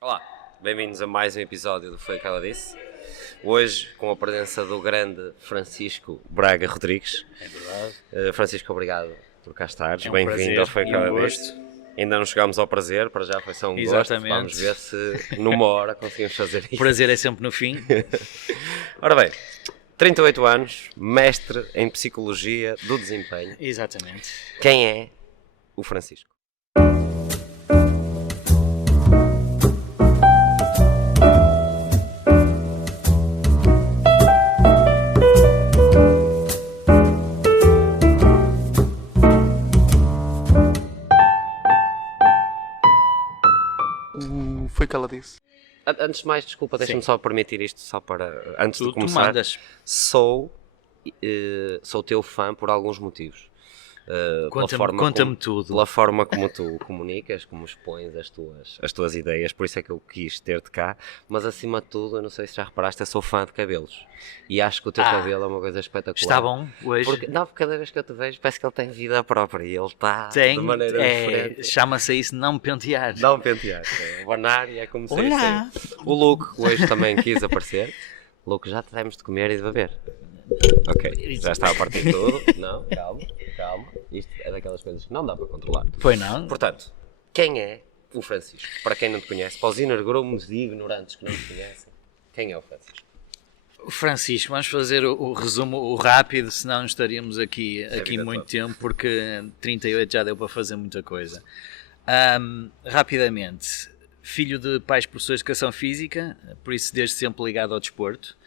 Olá, bem-vindos a mais um episódio do Foi o que ela disse. Hoje com a presença do grande Francisco Braga Rodrigues. É verdade. Francisco, obrigado por cá estares. É um Bem-vindo prazer ao Foi o que e um ela gosto. disse. Ainda não chegámos ao prazer, para já foi só um Exatamente. gosto. Vamos ver se numa hora conseguimos fazer O isso. prazer é sempre no fim. Ora bem, 38 anos, mestre em Psicologia do Desempenho. Exatamente. Quem é o Francisco? Foi o que ela disse. Antes de mais, desculpa, deixa-me Sim. só permitir isto, só para, antes de Tu começar. mandas. Sou teu fã por alguns motivos. Conta-me tudo. Pela forma como tu comunicas, como expões as tuas ideias, por isso é que eu quis ter-te cá. Mas acima de tudo, eu não sei se já reparaste, eu sou fã de cabelos. E acho que o teu cabelo é uma coisa espetacular. Está bom hoje? Porque cada vez que eu te vejo, parece que ele tem vida própria e ele está Tem, de maneira diferente. chama-se isso não me pentear. Dá um pentear, é banar e é como se Olá. O Luke hoje também quis aparecer. Luke, já tivemos de comer e de beber. Ok, já está a partir de tudo. Não, calma. Isto é daquelas coisas que não dá para controlar. Foi não? Portanto, quem é o Francisco? Para quem não te conhece, para os inergrumos e ignorantes que não te conhecem, quem é o Francisco? Francisco, vamos fazer o resumo o rápido, senão estaríamos aqui vida muito toda. tempo, porque 38 já deu para fazer muita coisa. Rapidamente, filho de pais professores de educação física, por isso desde sempre ligado ao desporto.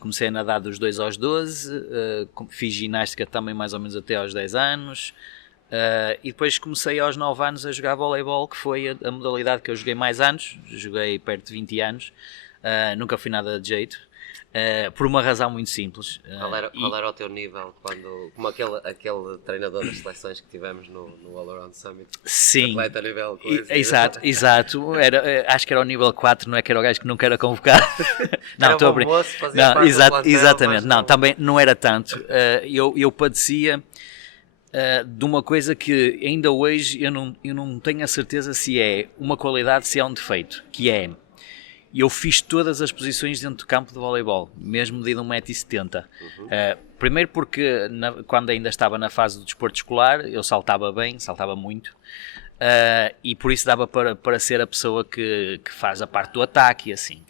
Comecei a nadar dos 2 aos 12, fiz ginástica também mais ou menos até aos 10 anos, e depois comecei aos 9 anos a jogar voleibol, que foi a modalidade que eu joguei mais anos, joguei perto de 20 anos, nunca fui nada de jeito, por uma razão muito simples. Qual era o teu nível como aquele treinador das seleções que tivemos no All Around Summit? Sim, Atleta nível coisa. exato, acho que era o nível 4, não é que era o gajo que nunca era convocado. Não, Era estou a bom brincar. moço, fazia parte do plantel, Exatamente, mas não, também não era tanto. Eu padecia de uma coisa que ainda hoje eu não tenho a certeza se é uma qualidade, se é um defeito, que é, eu fiz todas as posições dentro do campo de voleibol, mesmo medindo 1,70 m. Primeiro porque quando ainda estava na fase do desporto escolar, eu saltava bem, saltava muito, e por isso dava para ser a pessoa que faz a parte do ataque e assim,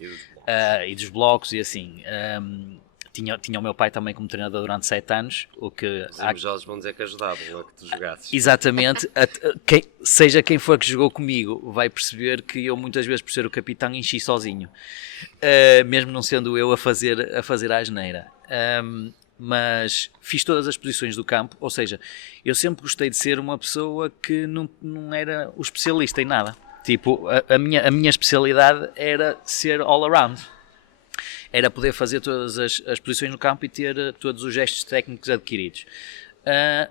e dos blocos e assim. Tinha o meu pai também como treinador durante 7 anos, o que... Os invejosos vão dizer que ajudavam a que tu jogasses. Exatamente, seja quem for que jogou comigo vai perceber que eu muitas vezes por ser o capitão enchi sozinho, mesmo não sendo eu a fazer a asneira. Mas fiz todas as posições do campo, ou seja, eu sempre gostei de ser uma pessoa que não era o especialista em nada. Tipo, a minha especialidade era ser all around. Era poder fazer todas as posições no campo e ter todos os gestos técnicos adquiridos.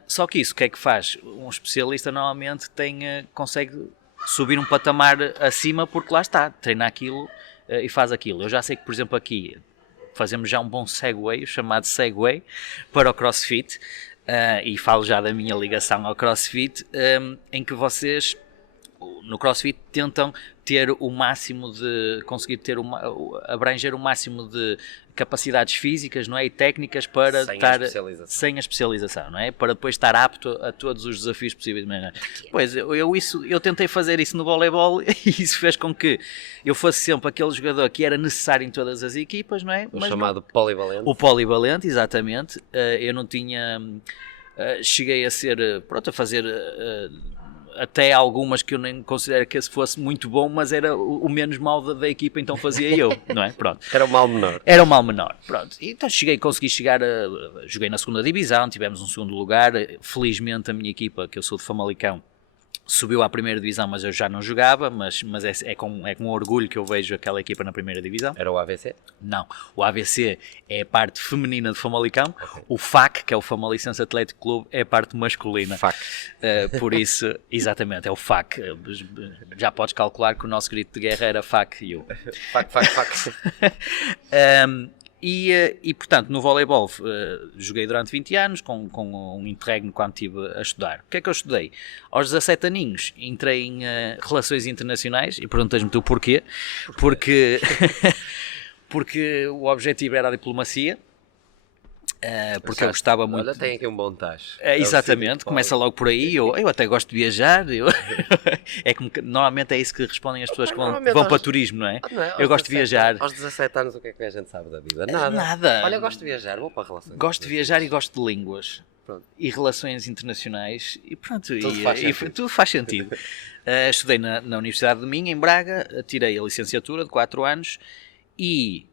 Só que isso, o que é que faz? Um especialista normalmente consegue subir um patamar acima porque lá está, treina aquilo e faz aquilo. Eu já sei que, por exemplo, aqui fazemos já um bom segue, chamado segue, para o CrossFit, e falo já da minha ligação ao CrossFit, em que vocês no CrossFit tentam ter o máximo de conseguir abranger o máximo de capacidades físicas, não é, e técnicas para sem a especialização, não é, para depois estar apto a todos os desafios possíveis. Pois eu tentei fazer isso no voleibol e isso fez com que eu fosse sempre aquele jogador que era necessário em todas as equipas, não é? O chamado polivalente. O polivalente, exatamente. Eu não tinha cheguei a ser a fazer até algumas que eu nem considero que esse fosse muito bom, mas era o menos mau da equipa, então fazia eu, não é? Pronto. Era o mal menor. Era o mal menor, pronto. Então consegui chegar joguei na segunda divisão, tivemos um segundo lugar, felizmente a minha equipa, que eu sou de Famalicão, subiu à primeira divisão, mas eu já não jogava, mas é com orgulho que eu vejo aquela equipa na primeira divisão. Era o AVC? Não, o AVC é a parte feminina de Famalicão, o FAC, que é o Famalicense Atlético Clube, é a parte masculina. FAC. Por isso, exatamente, é o FAC. Já podes calcular que o nosso grito de guerra era FAC e o... FAC. E portanto, no voleibol joguei durante 20 anos, com um interregno quando estive a estudar. O que é que eu estudei? Aos 17 aninhos entrei em Relações Internacionais, e perguntas-me tu porquê? Porque o objetivo era a diplomacia. Porque eu gostava muito. Olha, tem aqui um bom tacho. Exatamente, começa logo por aí. Eu até gosto de viajar. É que normalmente é isso que respondem as pessoas que vão para turismo, não é? Eu gosto de viajar. Aos 17 anos, o que é que a gente sabe da vida? Nada. Olha, eu gosto de viajar, vou para relações. Gosto de viajar e gosto de línguas. Pronto. E relações internacionais. E pronto, Tudo faz sentido. Estudei na Universidade de Minho, em Braga. Tirei a licenciatura de 4 anos e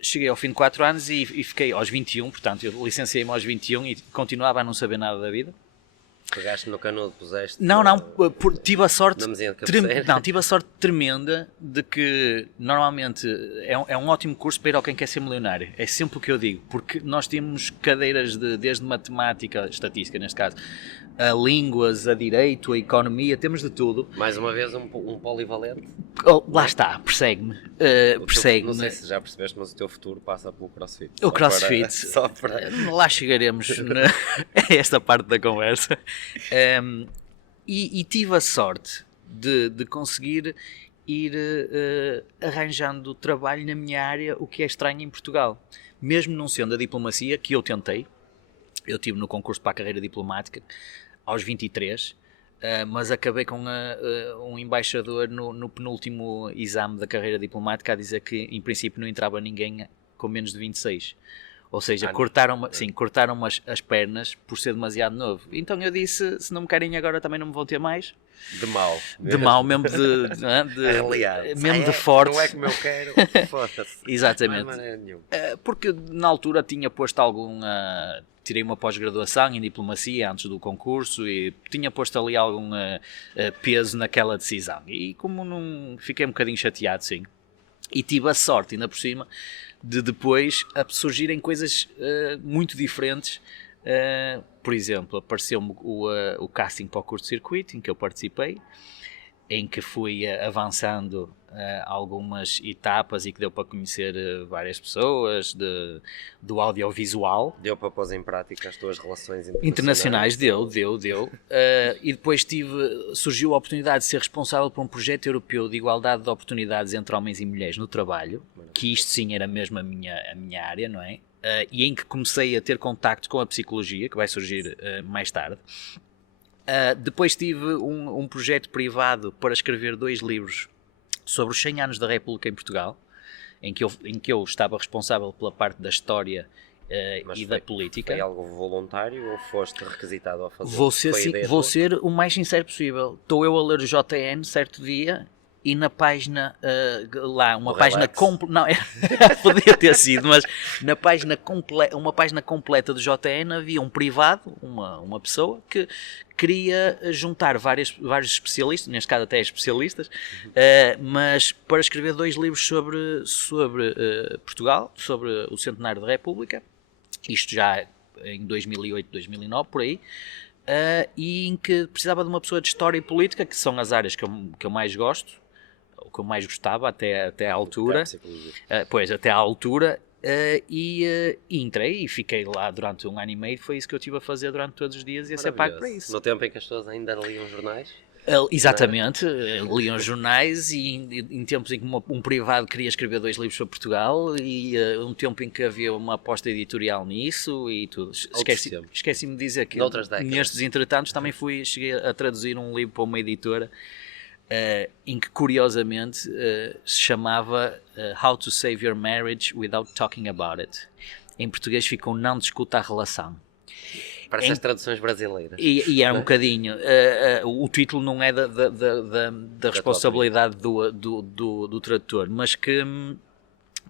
cheguei ao fim de 4 anos e fiquei aos 21, portanto, eu licenciei-me aos 21 e continuava a não saber nada da vida. Pegaste no canudo, puseste... Não, tive a sorte... tive a sorte tremenda de que, normalmente, é um ótimo curso para ir ao quem quer ser milionário. É sempre o que eu digo, porque nós temos cadeiras desde matemática, estatística neste caso, a línguas, a direito, a economia, temos de tudo. Mais uma vez um polivalente. Lá está, persegue-me. Não sei se já percebeste, mas o teu futuro passa pelo CrossFit. O CrossFit. Lá chegaremos a esta parte da conversa. E tive a sorte de conseguir ir arranjando trabalho na minha área, o que é estranho em Portugal. Mesmo não sendo a diplomacia, que eu tentei. Eu estive no concurso para a carreira diplomática aos 23, mas acabei com um embaixador no penúltimo exame da carreira diplomática a dizer que, em princípio, não entrava ninguém com menos de 26. Ou seja, cortaram-me as pernas por ser demasiado novo. Então eu disse, se não me querem agora também não me vão ter mais. De mal. Mesmo de forte. Não é como eu quero, foda-se. Exatamente. Não há maneira nenhuma. Porque na altura tinha posto tirei uma pós-graduação em diplomacia antes do concurso e tinha posto ali algum peso naquela decisão. E como não... Fiquei um bocadinho chateado, sim. E tive a sorte, ainda por cima, de depois surgirem coisas muito diferentes. Por exemplo, apareceu-me o casting para o curto-circuito, em que eu participei, em que fui avançando algumas etapas e que deu para conhecer várias pessoas do audiovisual. Deu para pôr em prática as tuas relações internacionais. Deu. E depois surgiu a oportunidade de ser responsável por um projeto europeu de igualdade de oportunidades entre homens e mulheres no trabalho, que isto sim era mesmo a minha área, não é? E em que comecei a ter contacto com a psicologia, que vai surgir mais tarde. Depois tive um projeto privado para escrever 2 livros sobre os 100 anos da República em Portugal, em que eu estava responsável pela parte da história e da política. Foi algo voluntário ou foste requisitado a fazer? Vou ser o mais sincero possível. Estou eu a ler o JN certo dia e na página uma página completa, não, podia ter sido, mas na página uma página completa do JN havia um privado, uma pessoa que queria juntar vários especialistas, neste caso até especialistas, mas para escrever 2 livros sobre Portugal, sobre o centenário da República, isto já em 2008, 2009, por aí. E em que precisava de uma pessoa de história e política, que são as áreas que eu mais gosto, o que eu mais gostava até à altura. Até à altura. E entrei e fiquei lá durante 1 ano e meio. Foi isso que eu estive a fazer durante todos os dias e a ser pago para isso. No tempo em que as pessoas ainda liam jornais? Exatamente, liam jornais e em tempos em que um privado queria escrever 2 livros sobre Portugal e um tempo em que havia uma aposta editorial nisso e tudo. Esqueci-me de dizer que nestes entretantos também cheguei a traduzir um livro para uma editora em que curiosamente se chamava How to Save Your Marriage Without Talking About It. Em português ficou Não Discuta a Relação. Parece as traduções brasileiras. E é um bocadinho. O título não é da responsabilidade do tradutor, mas que,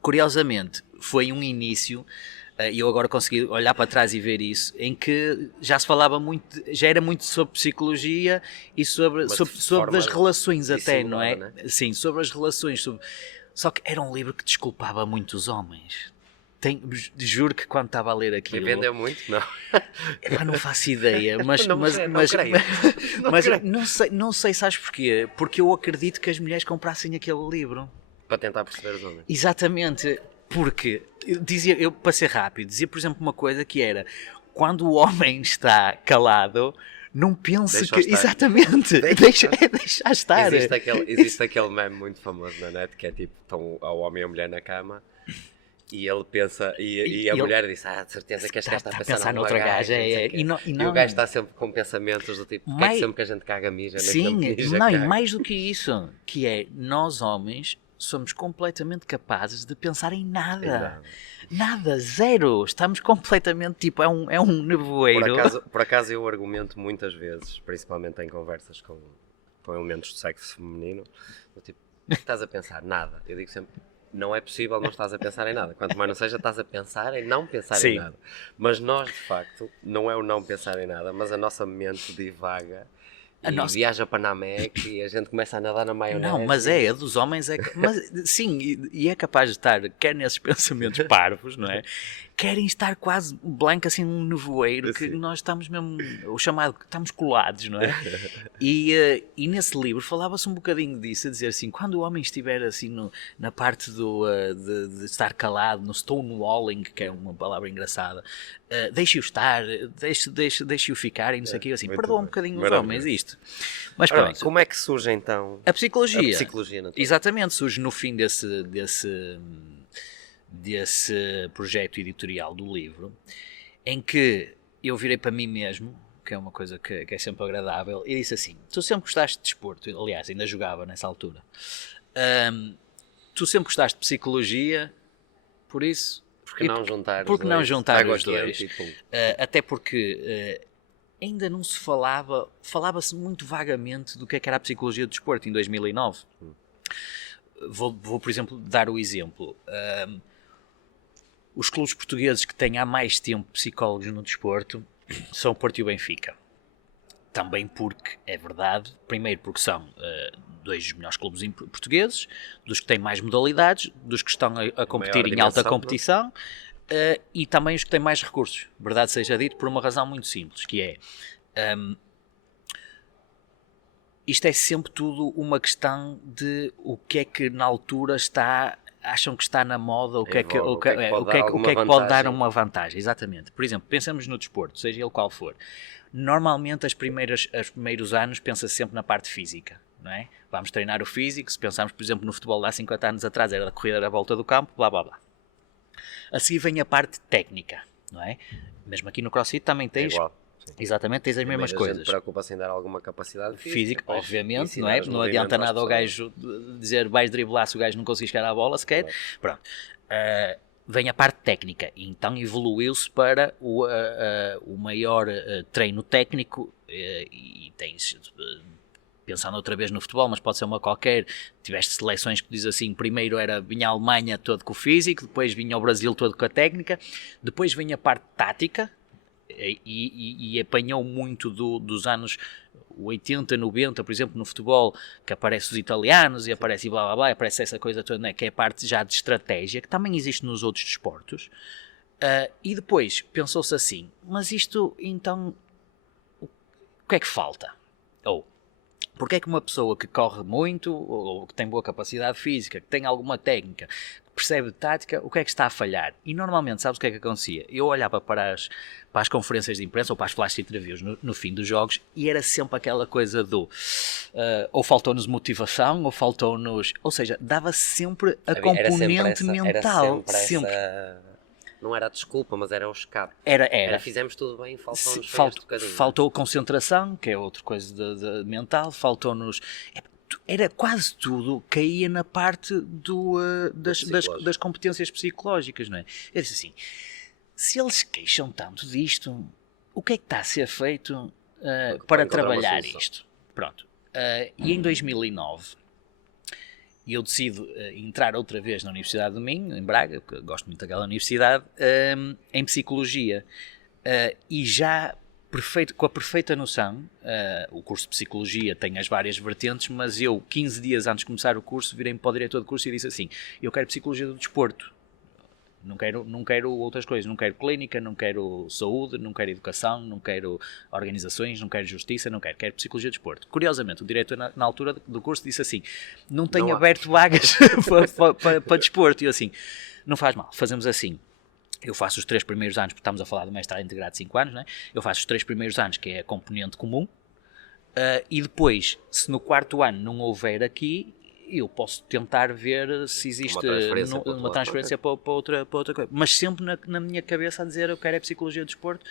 curiosamente, foi um início, e eu agora consegui olhar para trás e ver isso, em que já se falava muito, já era muito sobre psicologia e sobre as relações até, não é? Né? Sim, sobre as relações. Só que era um livro que desculpava muito os homens. Juro que quando estava a ler aquilo... E vendeu muito? Não. Não faço ideia, mas não sei, sabes porquê? Porque eu acredito que as mulheres comprassem aquele livro. Para tentar perceber os homens. Exatamente. Porque, eu para ser rápido, dizia, por exemplo, uma coisa que era, quando o homem está calado, não pense Deixa que... estar. Exatamente, deixa estar. Existe aquele meme muito famoso na net que é tipo, estão o homem e a mulher na cama e ele pensa, e a mulher diz, de certeza que este gajo está a pensar noutra gaja. E o gajo está sempre com pensamentos do tipo, porque é que sempre que a gente caga mija, sim, mija, não, e caga. mais do que isso, que é, nós homens somos completamente capazes de pensar em nada. Nada, zero. Estamos completamente, tipo, é um nevoeiro. Por acaso eu argumento muitas vezes, principalmente em conversas com elementos do sexo feminino, do tipo, o que estás a pensar? Nada. Eu digo sempre, não é possível, não estás a pensar em nada. Quanto mais não seja, estás a pensar em não pensar Sim. em nada. Mas nós, de facto, não é o não pensar em nada, mas a nossa mente divaga e viaja para Namek e a gente começa a nadar na maionese. Não, mas a dos homens mas, sim, e é capaz de estar quer nesses pensamentos parvos, não é? Querem estar quase blanco assim num nevoeiro, que nós estamos mesmo, o chamado, estamos colados, não é? E nesse livro falava-se um bocadinho disso, a dizer assim, quando o homem estiver assim na parte de estar calado, no stonewalling, que é uma palavra engraçada, deixe-o estar, deixe-o ficar e não sei o que, assim, perdoa um bocadinho os homens isto. Mas pronto. Como é que surge então a psicologia? A psicologia natural. Exatamente, surge no fim desse projeto editorial do livro, em que eu virei para mim mesmo, que é uma coisa que é sempre agradável, e disse assim, tu sempre gostaste de desporto, aliás, ainda jogava nessa altura, tu sempre gostaste de psicologia, por isso... Porque não juntar os dois? Até porque... ainda não se falava-se muito vagamente do que era a psicologia do desporto em 2009. Vou, por exemplo, dar o exemplo. Os clubes portugueses que têm há mais tempo psicólogos no desporto são o Porto e o Benfica. Também porque, é verdade, primeiro porque são dois dos melhores clubes portugueses, dos que têm mais modalidades, dos que estão a competir em alta competição, e também os que têm mais recursos. Verdade seja dito, por uma razão muito simples, que é... isto é sempre tudo uma questão de o que é que na altura acham que está na moda, o que é que pode dar uma vantagem, exatamente. Por exemplo, pensamos no desporto, seja ele qual for. Normalmente os primeiros anos pensa-se sempre na parte física, não é? Vamos treinar o físico, se pensarmos, por exemplo, no futebol de há 50 anos atrás, era da corrida à volta do campo, blá blá blá. A seguir vem a parte técnica, não é? Mesmo aqui no CrossFit também tens... Exatamente, tens as mesmas coisas. A gente preocupa-se em dar alguma capacidade física, obviamente, não é? Não adianta nada ao gajo dizer vais driblar se o gajo não conseguir chegar à bola sequer. Claro. Pronto. Vem a parte técnica, e então evoluiu-se para o maior treino técnico, e tens... pensando outra vez no futebol, mas pode ser uma qualquer, tiveste seleções que diz assim, primeiro vinha a Alemanha todo com o físico, depois vinha o Brasil todo com a técnica, depois vinha a parte tática, e apanhou muito dos anos 80, 90, por exemplo, no futebol, que aparece os italianos e aparece blá blá blá, aparece essa coisa toda, né, que é a parte já de estratégia, que também existe nos outros desportos, e depois pensou-se assim, mas isto então, o que é que falta? Porque é que uma pessoa que corre muito, ou que tem boa capacidade física, que tem alguma técnica, que percebe de tática, o que é que está a falhar? E normalmente, sabes o que é que acontecia? Eu olhava para as conferências de imprensa, ou para as flash interviews no fim dos jogos, e era sempre aquela coisa do ou faltou-nos motivação, ou faltou-nos... Ou seja, dava sempre a componente mental. Era sempre. Não era a desculpa, mas era o escape. Era. Fizemos tudo bem, faltou-nos faltou concentração, que é outra coisa de mental, faltou-nos... Era quase tudo, caía na parte das competências psicológicas, não é? Eu disse assim, se eles queixam tanto disto, o que é que está a ser feito para trabalhar isto? Pronto. E em 2009... e eu decido entrar outra vez na Universidade do Minho, em Braga, porque gosto muito daquela universidade, em Psicologia. E já com a perfeita noção, o curso de Psicologia tem as várias vertentes, mas eu, 15 dias antes de começar o curso, virei-me para o diretor do curso e disse assim, eu quero Psicologia do Desporto. Não quero outras coisas, não quero clínica, não quero saúde, não quero educação, não quero organizações, não quero justiça, quero psicologia de desporto. Curiosamente, o diretor na altura do curso disse assim, não tenho aberto vagas para desporto. E eu assim, não faz mal, fazemos assim. Eu faço os 3 primeiros anos, porque estamos a falar de mestrado integrado de 5 anos, não é? Eu faço os 3 primeiros anos, que é a componente comum, e depois, se no 4º ano não houver aqui, eu posso tentar ver se existe uma transferência para outra coisa. Mas sempre na minha cabeça a dizer eu quero é Psicologia do Desporto.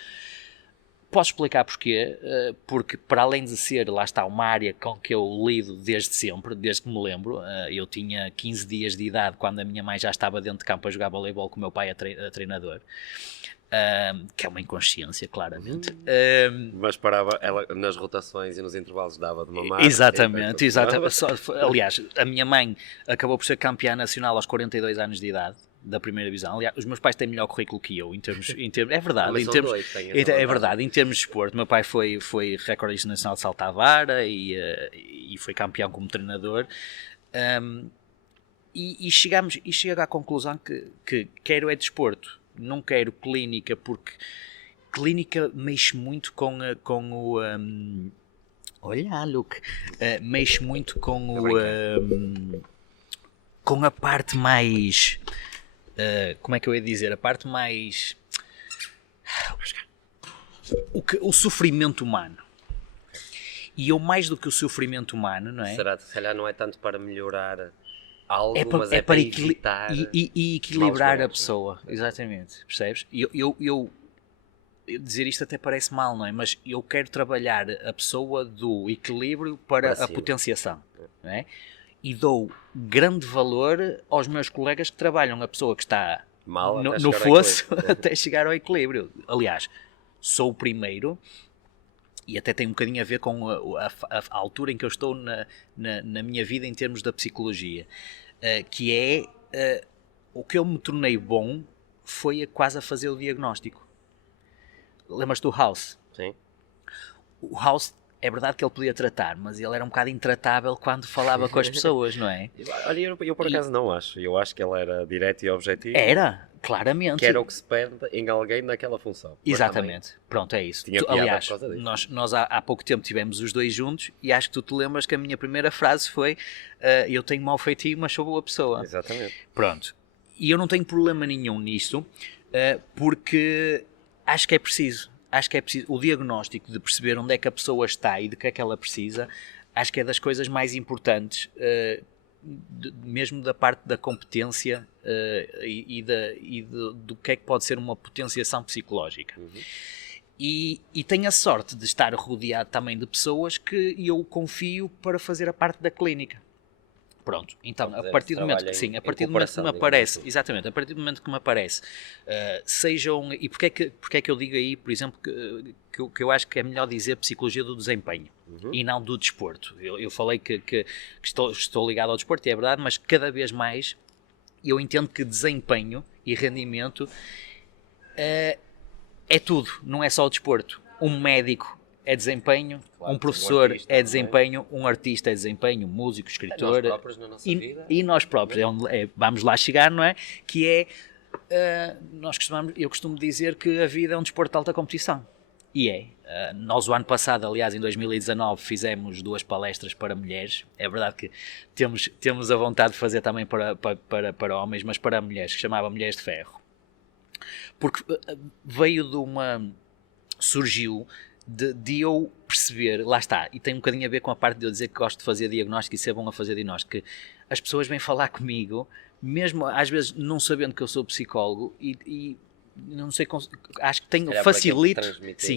Posso explicar porquê? Porque para além de ser, lá está, uma área com que eu lido desde sempre, desde que me lembro, eu tinha 15 dias de idade quando a minha mãe já estava dentro de campo a jogar voleibol com o meu pai a treinador. Que é uma inconsciência, claramente. Mas parava, ela nas rotações e nos intervalos dava de mamar. Exatamente. Aliás, a minha mãe acabou por ser campeã nacional aos 42 anos de idade, da primeira divisão. Aliás, os meus pais têm melhor currículo que eu, em termos é verdade, é verdade, em termos de desporto. Meu pai foi recordista nacional de salto à vara e foi campeão como treinador. E chego à conclusão que quero é desporto, não quero clínica, porque clínica mexe muito com o olha, Luke, mexe muito com a parte mais como é que eu ia dizer, a parte mais o sofrimento humano. E eu, mais do que o sofrimento humano, não é? Se calhar não é tanto para melhorar algo, mas é para evitar e equilibrar a pessoa, exatamente, percebes? Eu dizer isto até parece mal, não é? Mas eu quero trabalhar a pessoa do equilíbrio para a potenciação, não é? E dou grande valor aos meus colegas que trabalham a pessoa que está mal no fosso até chegar ao equilíbrio. Aliás, sou o primeiro, e até tem um bocadinho a ver com a altura em que eu estou na minha vida em termos da psicologia, que é o que eu me tornei bom foi quase a fazer o diagnóstico. Lembras-te do House? Sim. O House, é verdade que ele podia tratar, mas ele era um bocado intratável quando falava com as pessoas, não é? Olha, eu por acaso não acho. Eu acho que ele era direto e objetivo. Era, claramente. Que era o que se pede em alguém naquela função. Exatamente. Pronto, é isso. Aliás, nós há pouco tempo tivemos os dois juntos e acho que tu te lembras que a minha primeira frase foi eu tenho mau feitio, mas sou boa pessoa. Exatamente. Pronto. E eu não tenho problema nenhum nisto, porque acho que é preciso. O diagnóstico de perceber onde é que a pessoa está e de que é que ela precisa, acho que é das coisas mais importantes, mesmo da parte da competência do que é que pode ser uma potenciação psicológica. Uhum. E tenho a sorte de estar rodeado também de pessoas que eu confio para fazer a parte da clínica. Pronto, então, a partir do momento que me aparece, exatamente, a partir do momento que me aparece, sejam, e porque é que eu digo aí, por exemplo, que eu acho que é melhor dizer psicologia do desempenho, e não do desporto. Eu falei que estou ligado ao desporto, e é verdade, mas cada vez mais eu entendo que desempenho e rendimento é tudo, não é só o desporto. Um médico é desempenho, claro, um professor é desempenho, um artista é desempenho, um músico, escritor. Nós próprios na nossa vida. E nós próprios, vamos lá chegar, não é? Que é, eu costumo dizer que a vida é um desporto de alta competição. E é. Nós o ano passado, aliás, em 2019, fizemos 2 palestras para mulheres. É verdade que temos a vontade de fazer também para homens, mas para mulheres, que se chamava Mulheres de Ferro. Porque surgiu de eu perceber, lá está, e tem um bocadinho a ver com a parte de eu dizer que gosto de fazer diagnóstico e ser bom a fazer diagnóstico, que as pessoas vêm falar comigo, mesmo às vezes não sabendo que eu sou psicólogo, e não sei, acho que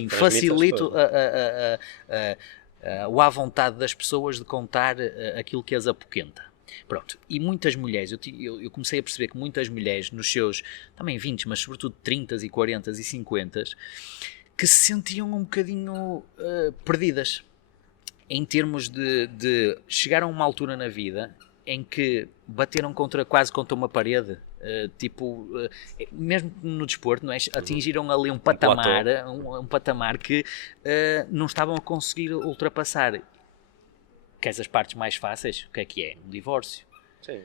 facilito o à vontade das pessoas de contar aquilo que as apoquenta. Pronto, e muitas mulheres, eu comecei a perceber que muitas mulheres nos seus, também 20, mas sobretudo 30 e 40 e 50, que se sentiam um bocadinho perdidas, em termos de chegar a uma altura na vida em que bateram quase contra uma parede, mesmo no desporto, não é? Atingiram ali um patamar que não estavam a conseguir ultrapassar. Queres as partes mais fáceis? O que é? Um divórcio. Sim,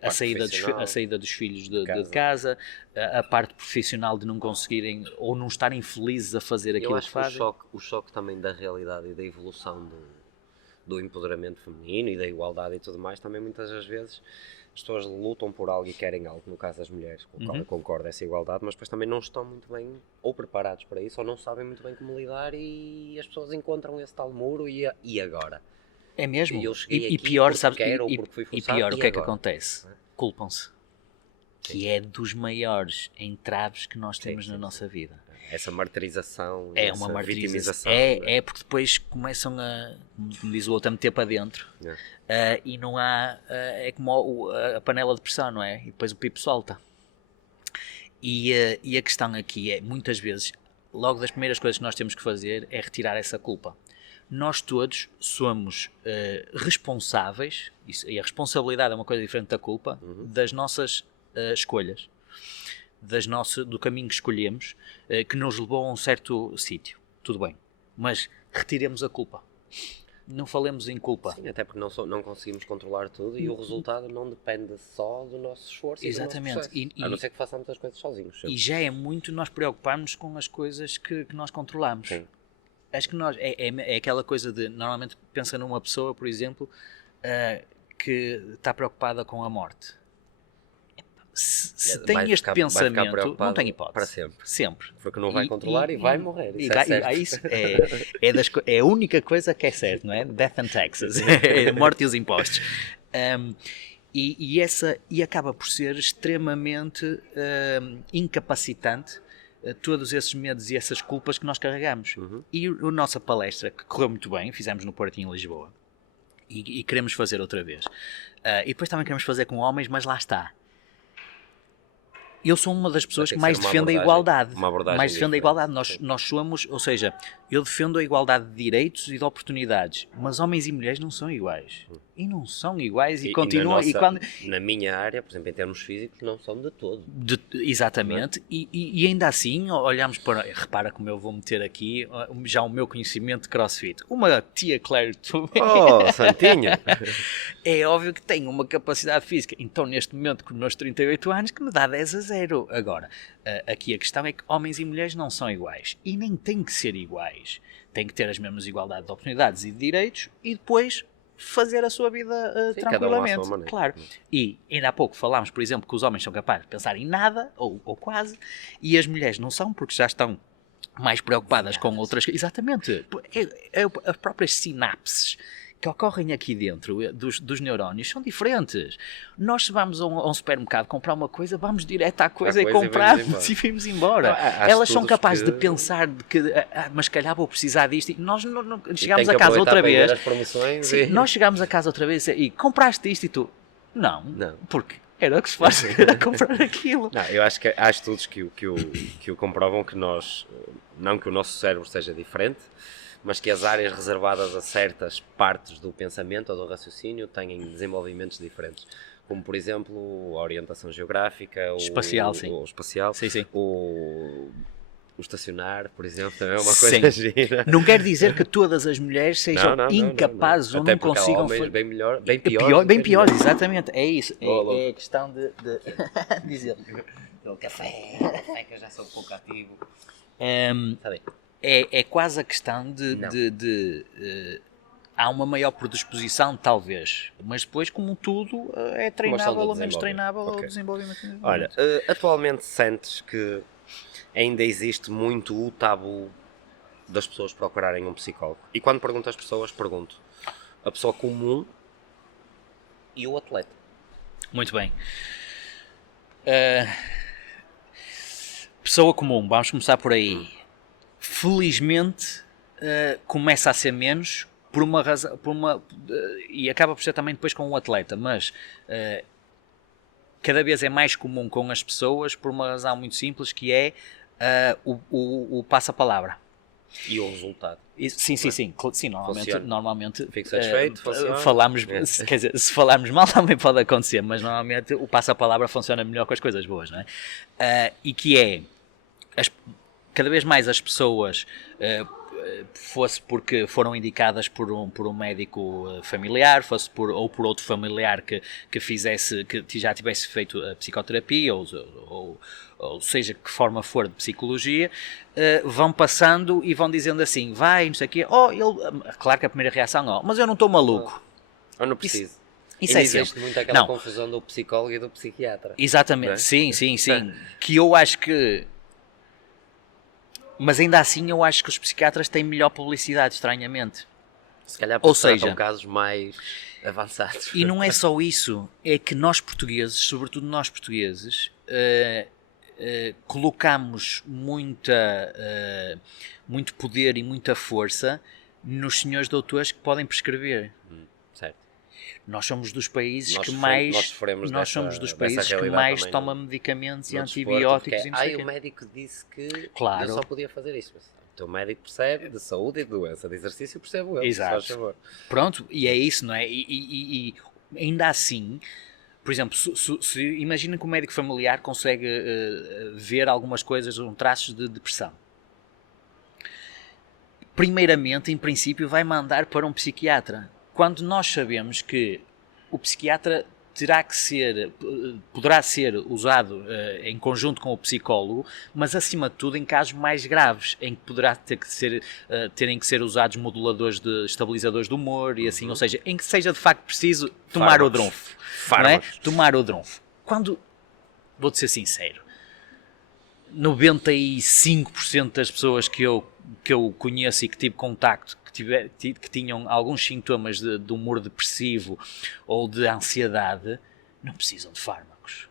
a saída dos filhos de casa, a parte profissional de não conseguirem ou não estarem felizes a fazer aquilo que fazem. O choque também da realidade e da evolução do empoderamento feminino e da igualdade e tudo mais, também muitas das vezes as pessoas lutam por algo e querem algo, no caso das mulheres, com o qual eu concordo, essa igualdade, mas depois também não estão muito bem ou preparados para isso, ou não sabem muito bem como lidar, e as pessoas encontram esse tal muro e agora? É mesmo? E eu cheguei E aqui pior, porque sabes, quero ou porque fui e forçado, pior, e o que é que agora? acontece? Culpam-se. Que é dos maiores entraves que nós temos na nossa vida. Essa martirização, É essa uma vitimização. martirização. É porque depois começam a, como diz o outro, a meter para dentro. E não há. É como a panela de pressão, não é? E depois o pipo solta. E a questão aqui é, muitas vezes, logo das primeiras coisas que nós temos que fazer é retirar essa culpa. Nós todos somos responsáveis, e a responsabilidade é uma coisa diferente da culpa, das nossas escolhas. Do caminho que escolhemos, que nos levou a um certo sítio. Tudo bem. Mas retiremos a culpa. Não falemos em culpa. Sim, até porque não conseguimos controlar tudo e o resultado não depende só do nosso esforço. Exatamente. E do nosso processo. A não ser que façamos as coisas sozinhos. Sempre. E já é muito nós preocuparmos com as coisas que nós controlamos. Sim. Acho que nós, é aquela coisa de, normalmente pensa numa pessoa, por exemplo, que está preocupada com a morte. Se tem este pensamento, não tem hipótese. Para sempre. Sempre. Porque não vai controlar e vai morrer. Isso é a única coisa que é certa, não é? Death and taxes. É a morte e os impostos. E acaba por ser extremamente incapacitante todos esses medos e essas culpas que nós carregamos. E a nossa palestra, que correu muito bem, fizemos no Porto em Lisboa, e queremos fazer outra vez. E depois também queremos fazer com homens, mas lá está. Eu sou uma das pessoas que mais defende a igualdade. Mais defende a igualdade. Nós somos, ou seja, eu defendo a igualdade de direitos e de oportunidades, mas homens e mulheres não são iguais. E não são iguais e continuam. Na minha área, por exemplo, em termos físicos, não são de todo. Exatamente. E ainda assim, olhamos para. Repara como eu vou meter aqui já o meu conhecimento de CrossFit. Uma tia Claire. Oh, santinho! É óbvio que tenho uma capacidade física. Então, neste momento, com os meus 38 anos, que me dá 10-0. Agora, aqui a questão é que homens e mulheres não são iguais. E nem têm que ser iguais. Têm que ter as mesmas igualdades de oportunidades e de direitos e depois fazer a sua vida tranquilamente. Cada um à sua maneira. Claro. E ainda há pouco falámos, por exemplo, que os homens são capazes de pensar em nada, ou quase, e as mulheres não são, porque já estão mais preocupadas com outras coisas. Exatamente. As próprias sinapses que ocorrem aqui dentro dos neurónios são diferentes. Nós, se vamos a um supermercado comprar uma coisa, vamos direto à coisa e compramos e vimos embora. Elas são capazes de pensar que, mas se calhar vou precisar disto. E nós não chegámos a casa outra vez. Sim, nós chegámos a casa outra vez e compraste isto e tu. Não. Porque era o que se faz comprar aquilo. Não, eu acho que há estudos que o comprovam que nós, não que o nosso cérebro seja diferente, mas que as áreas reservadas a certas partes do pensamento ou do raciocínio têm desenvolvimentos diferentes. Como, por exemplo, a orientação geográfica, espacial, o espacial, sim. O estacionar, por exemplo, também é uma coisa gira. Não quer dizer que todas as mulheres sejam incapazes ou até não consigam fazer bem piores. Bem piores, exatamente. É isso. É a questão de dizer o café, que eu já sou um pouco ativo. É quase a questão de há uma maior predisposição, talvez, mas depois, como tudo, é treinável ou menos treinável ou desenvolvimento. Olha, atualmente sentes que ainda existe muito o tabu das pessoas procurarem um psicólogo? E quando pergunto às pessoas, pergunto a pessoa comum e o atleta. Muito bem. Pessoa comum, vamos começar por aí. Felizmente começa a ser menos por uma razão, e acaba por ser também depois com o atleta, mas cada vez é mais comum com as pessoas por uma razão muito simples, que é o passa-palavra. E o resultado. Sim, normalmente fico satisfeito, falamos, quer dizer, se falarmos mal também pode acontecer, mas normalmente o passa-palavra funciona melhor com as coisas boas, não é? E que é cada vez mais as pessoas, fosse porque foram indicadas por um médico familiar, fosse ou por outro familiar que já tivesse feito a psicoterapia, ou seja, que forma for de psicologia, vão passando e vão dizendo assim, vai, não sei o quê, claro que a primeira reação, mas eu não estou maluco. Eu não preciso. Isso Ainda é existe sempre. muito aquela Não, confusão do psicólogo e do psiquiatra. exatamente, Não é? sim, sim, sim. Que eu acho que. Mas ainda assim, eu acho que os psiquiatras têm melhor publicidade, estranhamente. Se calhar Ou porque tratam seja, casos mais avançados. e não é só isso, é que nós portugueses, sobretudo nós portugueses, colocamos muito poder e muita força nos senhores doutores que podem prescrever. Certo. Nós somos dos países Nós que sofremos, mais nós sofremos nós somos dos dessa países que realidade mais também toma medicamentos e no desporto, antibióticos porque e não sei o o quê. médico disse que Claro. eu só podia fazer isto. Mas o teu médico percebe de saúde e de doença, de exercício percebe ele, se faz Exato. favor. Pronto, e é isso, não é? E ainda assim, por exemplo, se imagina que o médico familiar consegue ver algumas coisas, traços de depressão. Primeiramente, em princípio, vai mandar para um psiquiatra. Quando nós sabemos que o psiquiatra poderá ser usado em conjunto com o psicólogo, mas acima de tudo em casos mais graves, em que poderá terem que ser usados moduladores estabilizadores de humor e assim, ou seja, em que seja de facto preciso tomar o dronfo. Não é? Tomar o dronfo. Quando, vou-te ser sincero, 95% das pessoas que eu conheço e que tive contacto, que tinham alguns sintomas de humor depressivo ou de ansiedade, não precisam de fármacos.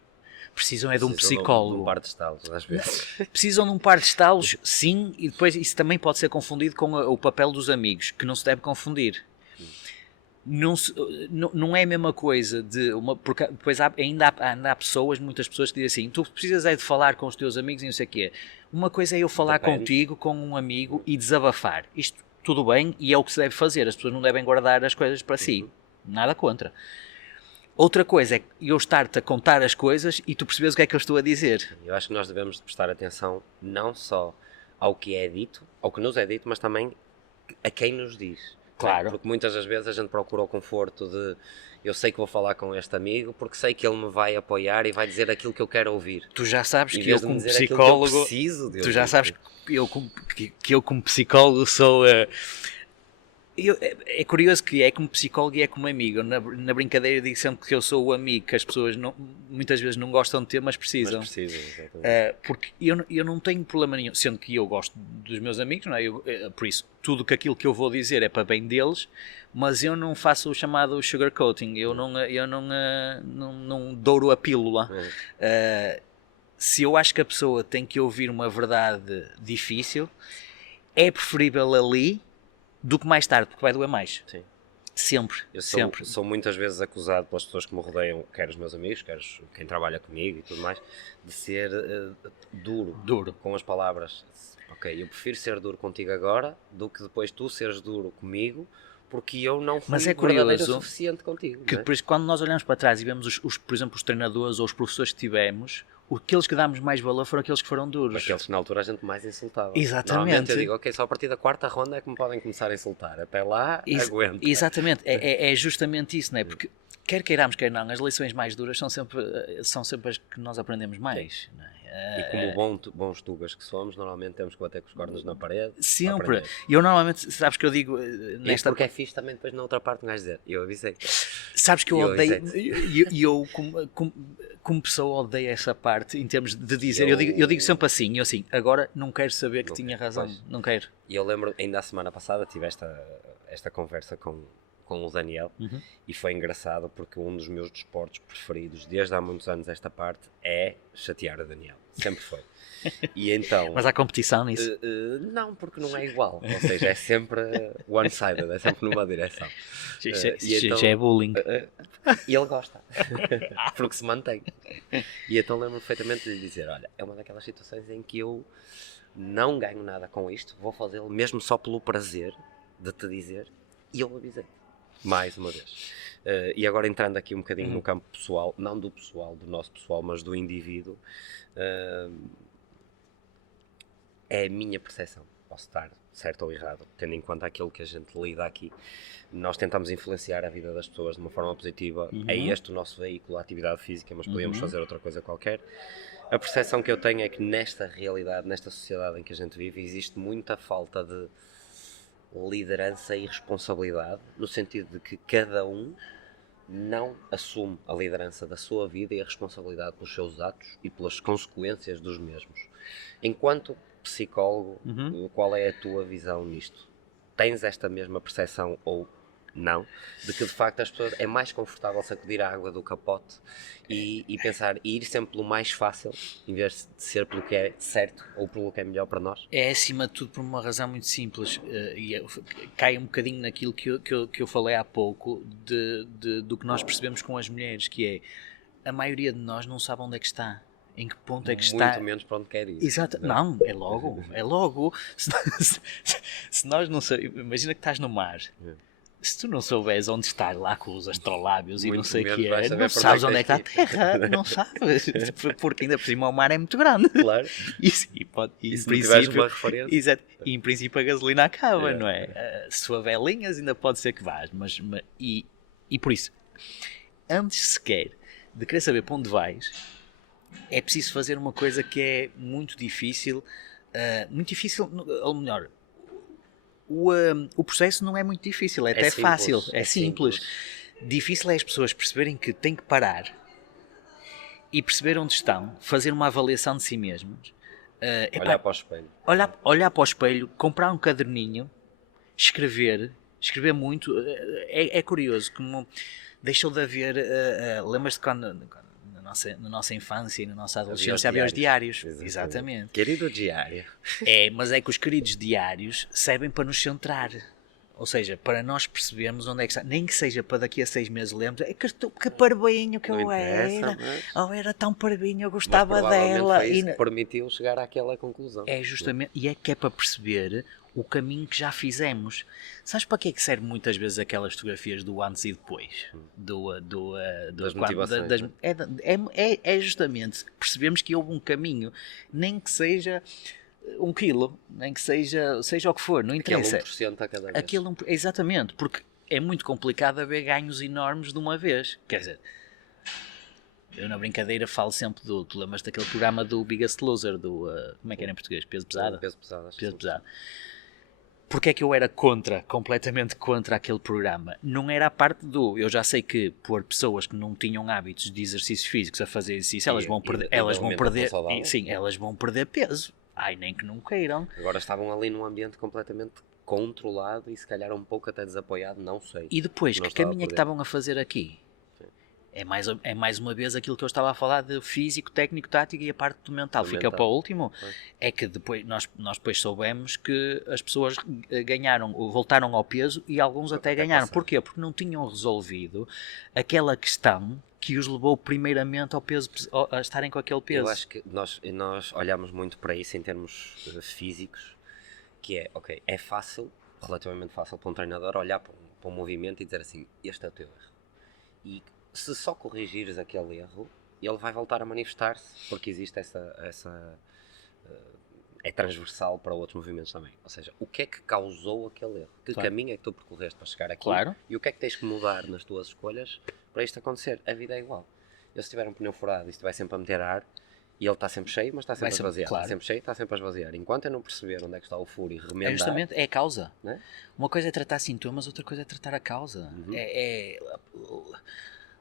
Precisam é de um psicólogo. De um par de estalos, às vezes. Precisam de um par de estalos, sim, e depois isso também pode ser confundido com o papel dos amigos, que não se deve confundir. Não é a mesma coisa porque depois ainda há pessoas, muitas pessoas que dizem assim, tu precisas é de falar com os teus amigos e não sei o quê. Uma coisa é eu falar contigo, com um amigo e desabafar. Isto tudo bem e é o que se deve fazer. As pessoas não devem guardar as coisas para si. Nada contra. Outra coisa é eu estar-te a contar as coisas e tu percebes o que é que eu estou a dizer. Eu acho que nós devemos prestar atenção não só ao que é dito, ao que nos é dito, mas também a quem nos diz. Claro. Porque muitas das vezes a gente procura o conforto de eu sei que vou falar com este amigo porque sei que ele me vai apoiar e vai dizer aquilo que eu quero ouvir. Tu já sabes Em que vez eu de me como dizer aquilo que eu psicólogo, preciso de tu já ouvir. sabes que eu como psicólogo sou é curioso que é como psicólogo e é como amigo. Na brincadeira eu digo sempre que eu sou o amigo que as pessoas muitas vezes não gostam de ter, mas precisam. Mas precisam, exatamente. Porque eu não tenho problema nenhum, sendo que eu gosto dos meus amigos, não é? Por isso, tudo aquilo que eu vou dizer é para bem deles, mas eu não faço o chamado sugarcoating, eu não douro a pílula. Se eu acho que a pessoa tem que ouvir uma verdade difícil, é preferível ali do que mais tarde, porque vai doer mais. Sim. Sempre, Eu sempre. sou muitas vezes acusado pelas pessoas que me rodeiam, quer os meus amigos, quer quem trabalha comigo e tudo mais, de ser duro com as palavras. Ok, eu prefiro ser duro contigo agora do que depois tu seres duro comigo, porque eu não fui verdadeiro o suficiente contigo. Que depois, quando nós olhamos para trás e vemos, por exemplo, os treinadores ou os professores que tivemos, aqueles que damos mais valor foram aqueles que foram duros. Aqueles que na altura a gente mais insultava. Exatamente. Normalmente eu digo, ok, só a partir da quarta ronda é que me podem começar a insultar. Até lá, aguento. Exatamente, é justamente isso, não é? Porque quer queiramos, quer não, as lições mais duras são sempre as que nós aprendemos mais. Não é? E como bons tugas que somos, normalmente temos que bater com os cornos na parede. Sempre. E eu normalmente, sabes que eu digo nesta... porque é fixe também depois na outra parte um gajo dizer, eu avisei. Sabes que eu odeio, e eu como pessoa odeio essa parte em termos de dizer, eu digo sempre assim, agora não quero saber que tinha razão, não quero. E eu lembro, ainda a semana passada tive esta conversa com o Daniel e foi engraçado porque um dos meus desportos preferidos desde há muitos anos esta parte é chatear o Daniel, sempre foi. E então, mas há competição nisso? Não, porque não é igual, ou seja, é sempre one-sided, é sempre numa direção. Então, já é bullying. E ele gosta, porque se mantém. E então lembro perfeitamente de lhe dizer, olha, é uma daquelas situações em que eu não ganho nada com isto, vou fazê-lo mesmo só pelo prazer de te dizer, e eu avisei. Mais uma vez. E agora entrando aqui um bocadinho no campo pessoal, não do pessoal, do nosso pessoal, mas do indivíduo, é a minha percepção. Posso estar certo ou errado, tendo em conta aquilo que a gente lida aqui. Nós tentamos influenciar a vida das pessoas de uma forma positiva. É este o nosso veículo, a atividade física, mas podemos fazer outra coisa qualquer. A percepção que eu tenho é que nesta realidade, nesta sociedade em que a gente vive, existe muita falta de liderança e responsabilidade, no sentido de que cada um não assume a liderança da sua vida e a responsabilidade pelos seus atos e pelas consequências dos mesmos. Enquanto psicólogo, qual é a tua visão nisto? Tens esta mesma percepção ou não? De que de facto as pessoas é mais confortável sacudir a água do capote e pensar, e ir sempre pelo mais fácil, em vez de ser pelo que é certo ou pelo que é melhor para nós? É acima de tudo por uma razão muito simples, cai um bocadinho naquilo que eu falei há pouco do que nós percebemos com as mulheres, que é a maioria de nós não sabe onde é que está. Em que ponto é que está? Muito menos para onde quer ir. Exato. Não, é logo. Se nós não sabemos, imagina que estás no mar. Se tu não souberes onde estás lá com os astrolábios e Muito não sei o menos que vais é, saber não para sabes onde onde é é que que está a Terra, não sabes, porque ainda por cima o mar é muito grande. Claro. E se em não tiveres princípio, uma referência. exato, e em princípio a gasolina acaba, Yeah. não é? Se for velinhas ainda pode ser que vás, e por isso, antes sequer de querer saber para onde vais, é preciso fazer uma coisa que é muito difícil, ou melhor, o processo não é muito difícil, é até simples, fácil, é é simples. simples. Difícil é as pessoas perceberem que têm que parar e perceber onde estão, fazer uma avaliação de si mesmos, Olhar para o espelho. olhar para o espelho, comprar um caderninho, escrever muito. É curioso como deixou de haver. Lembras-te quando na nossa infância e na nossa adolescência havia os diários? Exatamente. Querido diário. Mas é que os queridos diários servem para nos centrar. Ou seja, para nós percebermos onde é que está. Nem que seja para daqui a 6 meses lermos. É que parvinho que Não eu interessa, era. mas- Ou era tão parvinho, eu Mas gostava provavelmente dela. foi isso que permitiu chegar àquela conclusão. É justamente, e é que é para perceber o caminho que já fizemos. Sabes para que é que serve muitas vezes aquelas fotografias do antes e depois? Das motivações, não É justamente percebemos que houve um caminho, nem que seja 1 quilo, nem que seja o que for, não Aquele interessa. 1% a cada vez. Exatamente, porque é muito complicado haver ganhos enormes de uma vez. Quer dizer, eu na brincadeira falo sempre tu lembras daquele programa do Biggest Loser, como é que era em português? Peso pesado? Peso pesado, acho que Peso sim. pesado. Porque é que eu era completamente contra aquele programa? Não era a parte eu já sei que pôr pessoas que não tinham hábitos de exercícios físicos a fazer exercício, elas vão perder, elas vão perder peso. Ai, nem que não queiram. Agora estavam ali num ambiente completamente controlado e se calhar um pouco até desapoiado, não sei. E depois, Não que estava caminho é por que dentro. estavam a fazer aqui? É mais uma vez aquilo que eu estava a falar de físico, técnico, tático e a parte do mental. Do Fica mental. para o último. Pois. É que depois nós depois soubemos que as pessoas ganharam, voltaram ao peso e alguns até ganharam. passaram. Porquê? Porque não tinham resolvido aquela questão que os levou primeiramente ao peso, a estarem com aquele peso. Eu acho que nós olhamos muito para isso em termos físicos, que é, ok, é fácil, relativamente fácil para um treinador olhar para um movimento e dizer assim, este é o teu erro. E se só corrigires aquele erro, ele vai voltar a manifestar-se, porque existe é transversal para outros movimentos também. Ou seja, o que é que causou aquele erro? Que Claro. caminho é que tu percorreste para chegar aqui? Claro. E o que é que tens que mudar nas tuas escolhas para isto acontecer? A vida é igual. Eu se tiver um pneu furado e estiver sempre a meter ar, e ele está sempre cheio, mas está sempre a esvaziar. claro. Está sempre cheio, está sempre a esvaziar. Enquanto eu não perceber onde é que está o furo e remendar... É justamente, é a causa. Né? Uma coisa é tratar sintomas, outra coisa é tratar a causa.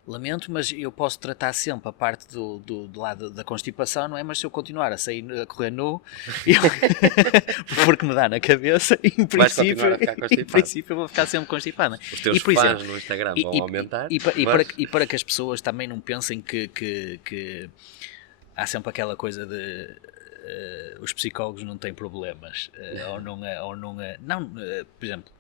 Lamento, mas eu posso tratar sempre a parte do lado da constipação, não é? Mas se eu continuar a sair a correr nu, porque me dá na cabeça, em Vais continuar a ficar constipado. princípio eu vou ficar sempre constipada. Os teus E, por fãs exemplo, no Instagram vão aumentar. E para que as pessoas também não pensem que há sempre aquela coisa de os psicólogos não têm problemas, por exemplo,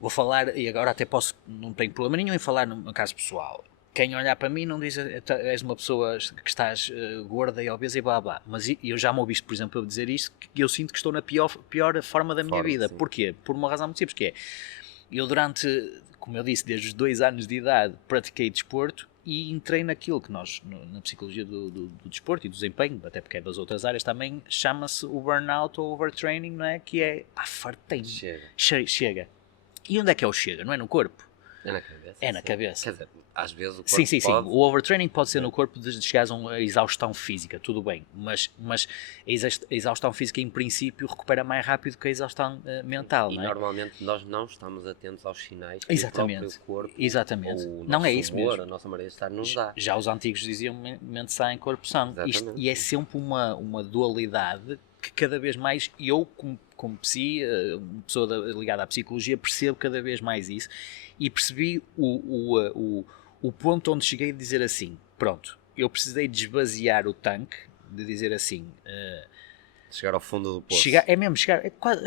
vou falar, e agora até não tenho problema nenhum em falar no caso pessoal. Quem olhar para mim não diz és uma pessoa que estás gorda e obesa e blá blá. Mas eu já me ouviste, por exemplo, eu dizer isto, que eu sinto que estou na pior forma da minha vida. Sim. Porquê? Por uma razão muito simples, que é, eu durante, como eu disse, desde os 2 anos de idade, pratiquei desporto e entrei naquilo que nós, na psicologia do desporto e do desempenho, até porque é das outras áreas também, chama-se o burnout ou overtraining, não é? Que é, fartei-me. Chega. E onde é que é o chega? Não é no corpo? É na cabeça. É na sim. cabeça. Quer dizer, às vezes o corpo Sim. pode... O overtraining pode ser no corpo de chegares a uma exaustão física, tudo bem. Mas a exaustão física, em princípio, recupera mais rápido que a exaustão mental, E não é? normalmente nós não estamos atentos aos sinais que Exatamente. o próprio corpo, Exatamente. ou o Não nosso é isso humor, mesmo. a nossa maneira de estar nos dá. Já os antigos diziam mente sã em corpo são. Exatamente. E é sempre uma dualidade que cada vez mais eu, como psi, uma pessoa ligada à psicologia, percebo cada vez mais isso e percebi o ponto onde cheguei de dizer assim, pronto, eu precisei de esvaziar o tanque, de dizer assim... Chegar ao fundo do poço.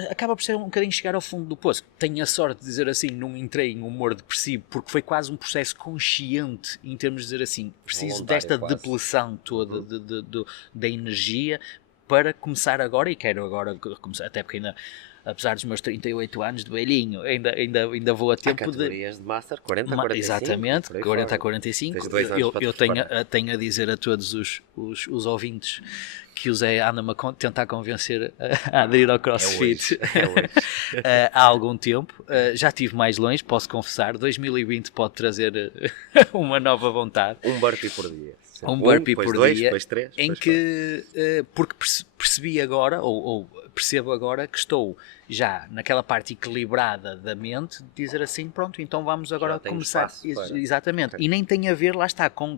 Acaba por ser um bocadinho chegar ao fundo do poço. Tenho a sorte de dizer assim, não entrei em humor depressivo, porque foi quase um processo consciente, em termos de dizer assim, preciso desta quase. depleção toda da energia para começar agora, e quero agora começar, até porque ainda, apesar dos meus 38 anos de velhinho, ainda vou a tempo Há categorias de Master, 40 a 45. Exatamente, 40 a 45. Tens 2 anos para te Eu tenho a dizer a todos os ouvintes que o Zé anda-me a tentar convencer a aderir ao CrossFit É hoje. há algum tempo. Já estive mais longe, posso confessar. 2020 pode trazer uma nova vontade. Um burpee por dia. Um burpee por dois, dia, depois 3, em que, porque percebi agora, ou percebo agora, que estou já naquela parte equilibrada da mente, de dizer assim, pronto, então vamos agora começar. Exatamente. E nem tem a ver, lá está, com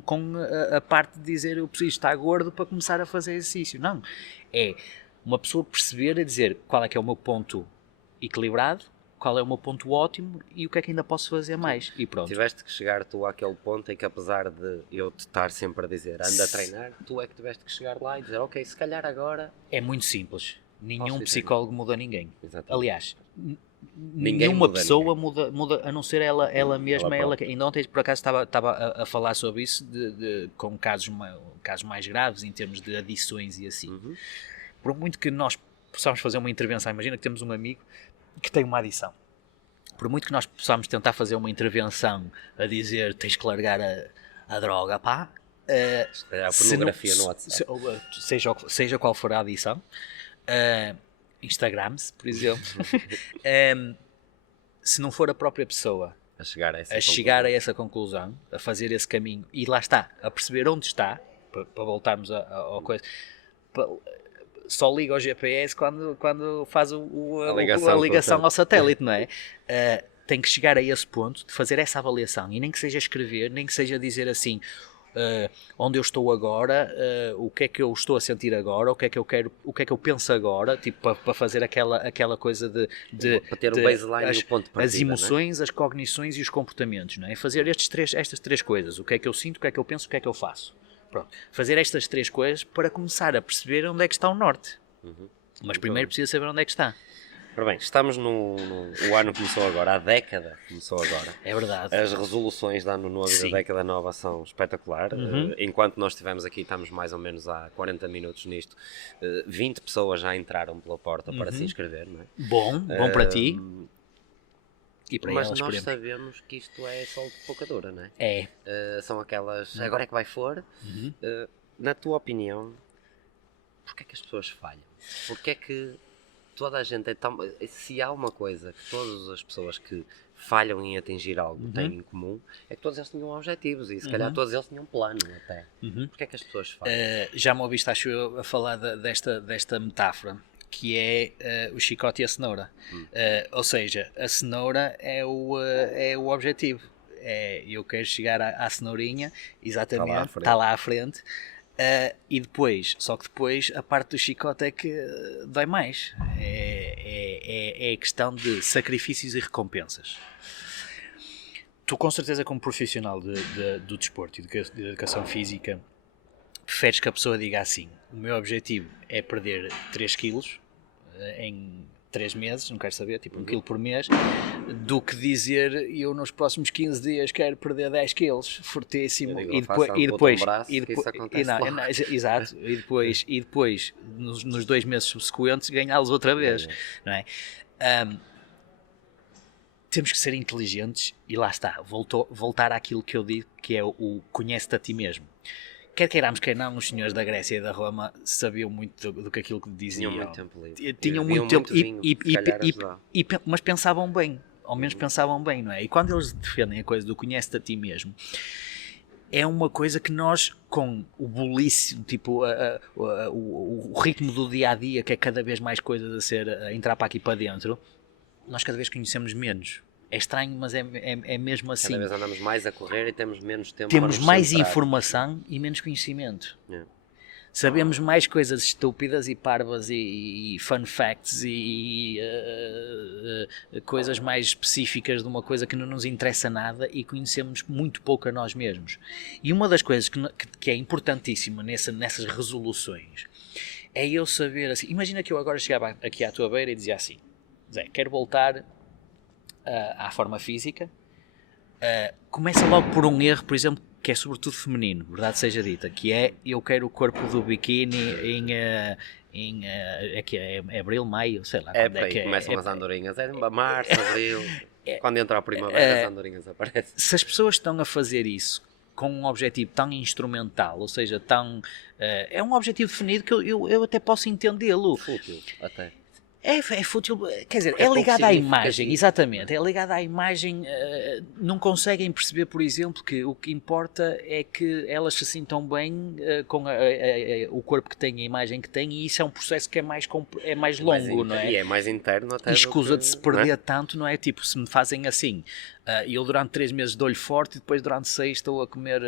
a parte de dizer eu preciso estar gordo para começar a fazer exercício. Não. É uma pessoa perceber, a dizer qual é que é o meu ponto equilibrado, qual é o meu ponto ótimo e o que é que ainda posso fazer mais. E pronto. Tiveste que chegar tu àquele ponto em que, apesar de eu te estar sempre a dizer anda a treinar, tu é que tiveste que chegar lá e dizer ok, se calhar agora... É muito simples. Nenhum psicólogo muda ninguém. Exatamente. Aliás, nenhuma pessoa muda, a não ser ela mesma. Ainda ontem, por acaso, estava a falar sobre isso com casos mais graves em termos de adições e assim. Uhum. Por muito que nós possamos fazer uma intervenção, imagina que temos um amigo que tem uma adição. Por muito que nós possamos tentar fazer uma intervenção a dizer tens que largar a droga, pá. A pornografia no WhatsApp. Seja qual for a adição. Instagrams, por exemplo. Se não for a própria pessoa a chegar a essa conclusão, a fazer esse caminho, e lá está, a perceber onde está, para voltarmos ao coisa... Só liga ao GPS quando faz a ligação ao satélite, não é? Tem que chegar a esse ponto de fazer essa avaliação, e nem que seja escrever, nem que seja dizer assim onde eu estou agora, o que é que eu estou a sentir agora, o que é que eu quero, o que é que eu penso agora, tipo para fazer aquela coisa para ter o baseline e o ponto de partida, as emoções, as cognições e os comportamentos, não é? Fazer estas três coisas, o que é que eu sinto, o que é que eu penso, o que é que eu faço. Pronto. Fazer estas três coisas para começar a perceber onde é que está o norte. Uhum. Mas primeiro precisa saber onde é que está. Ora bem, estamos o ano começou agora, a década começou agora. É verdade. As resoluções de ano novo e da década nova são espetaculares. Uhum. Enquanto nós estivemos aqui, estamos mais ou menos há 40 minutos nisto, 20 pessoas já entraram pela porta para se inscrever, não é? Bom para ti. E para mas elas, nós sabemos que isto é só de pouca dura, não é? É. São aquelas, agora é que vai for. Uhum. Na tua opinião, porquê é que as pessoas falham? Porquê é que toda a gente é tão... Se há uma coisa que todas as pessoas que falham em atingir algo têm em comum, é que todos eles tinham objetivos e se calhar todos eles tinham plano até. Porquê é que as pessoas falham? Já me ouviste, acho eu, a falar desta metáfora, que é o chicote e a cenoura. Ou seja, a cenoura é o objetivo. Eu quero chegar à cenourinha, exatamente, está lá à frente. E depois, só que depois a parte do chicote é que dói mais. É a questão de sacrifícios e recompensas. Tu, com certeza, como profissional do desporto e de educação física, preferes que a pessoa diga assim: o meu objetivo é perder 3 quilos em 3 meses, não quero saber, tipo 1 quilo por mês, do que dizer eu nos próximos 15 dias quero perder 10 quilos, fortíssimo, e depois nos 2 meses subsequentes ganhá-los outra vez, não é? Temos que ser inteligentes e lá está, voltar àquilo que eu digo, que é o conhece-te a ti mesmo. Quer queiramos, quer não, os senhores da Grécia e da Roma sabiam muito do que aquilo que diziam. Tinham muito tempo livre. Tinham muito tempo, mas pensavam bem. ao menos pensavam bem, não é? E quando eles defendem a coisa do conhece-te a ti mesmo, é uma coisa que nós, com o bulício, tipo, o ritmo do dia-a-dia, que é cada vez mais coisas a entrar para aqui para dentro, nós cada vez conhecemos menos. É estranho, mas é mesmo assim. Cada vez andamos mais a correr e temos menos tempo Temos para nos mais centrar. informação e menos conhecimento. Yeah. Sabemos mais coisas estúpidas e parvas e fun facts e coisas mais específicas de uma coisa que não nos interessa nada e conhecemos muito pouco a nós mesmos. E uma das coisas que é importantíssima nessas resoluções é eu saber assim, imagina que eu agora chegava aqui à tua beira e dizia assim, Zé, quero voltar à forma física, começa logo por um erro, por exemplo, que é sobretudo feminino, verdade seja dita, que é, eu quero o corpo do biquíni é abril, maio, sei lá. É, quando é que começam as andorinhas, é março, abril, quando entra a primavera as andorinhas aparecem. Se as pessoas estão a fazer isso com um objetivo tão instrumental, ou seja, é um objetivo definido que eu até posso entendê-lo. Fútil, até. É fútil, quer dizer, Porque é ligado à imagem, significativo. exatamente, é ligado à imagem, não conseguem perceber, por exemplo, que o que importa é que elas se sintam bem com o corpo que têm, a imagem que têm, e isso é um processo que é mais longo, não é? E é mais interno até. E escusa do de que, se perder não é? tanto, não é? Tipo, se me fazem assim, eu durante 3 meses dou-lhe forte e depois durante 6 estou a comer